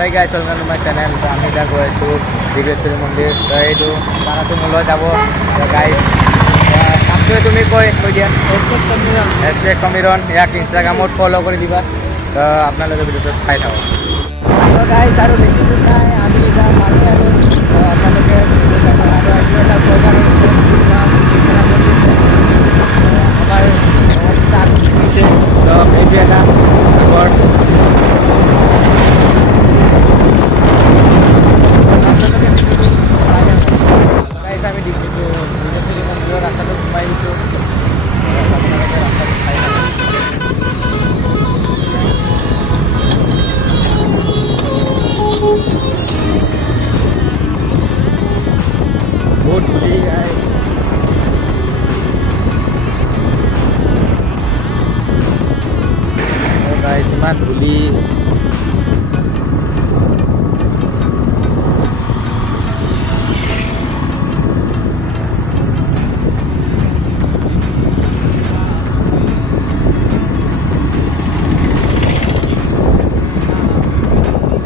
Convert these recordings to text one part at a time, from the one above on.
Hey guys, welcome to my channel. আমি এতিয়া গৈ আছোঁ ডিগেশ্বৰী মন্দিৰ। এইটো পানাটো মোলৈ যাব গাইজ। নামটোৱে তুমি কৈ দিয়া এছপেক সমীৰণ। ইয়াক ইনষ্টাগ্ৰামত ফ'ল' কৰি দিবা। আপোনালোকে ভিডিঅ'টো চাই থাকক। গাইজ আৰু বেছি দূৰ নাই, আমি এতিয়া মানুহ আৰু আপোনালোকে আমাৰ দিছে চব এইটো এটা আগৰ আমি ডিগেশ্বৰী মন্দিৰৰ ৰাস্তাটো সোমাই দিছোঁ। আপোনালোকে ৰাস্তাটো চাই থাকক। বহুত ধূলি যায়। ইমান ধূলি।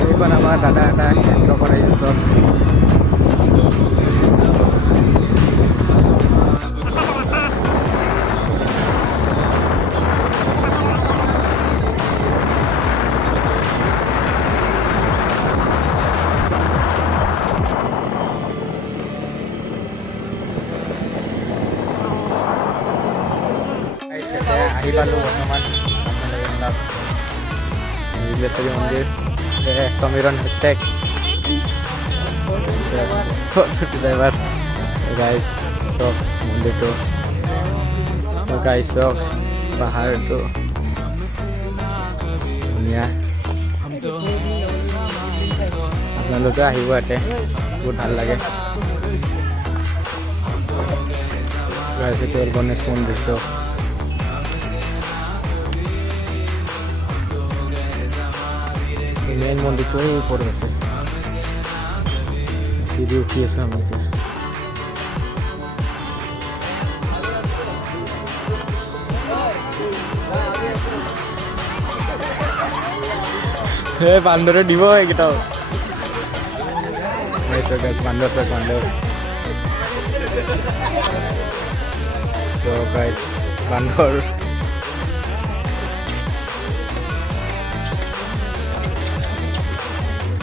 এইখন আমাৰ দাদা এটা কেন্দ্ৰ কৰে চব। আহি পালোঁ বৰ্তমান আপোনালোকে চাওক ডিগেশ্বৰী মন্দিৰ। Samiran hashtag driver. গাইজ চাওক মন্দিৰটো, গাইজ চাওক পাহাৰটো ধুনীয়া। আপোনালোকে আহিব ইয়াতে, বহুত ভাল লাগে। গাইজ এইটো গণেশ মন্দিৰ চাওক। মেইন মন্দিৰটো ওপৰত আছে, চিৰি উঠি আছোঁ আমি এতিয়া। এই বান্দৰে দিব এইকেইটাও। বান্দৰ চাওক বান্দৰ। বান্দৰ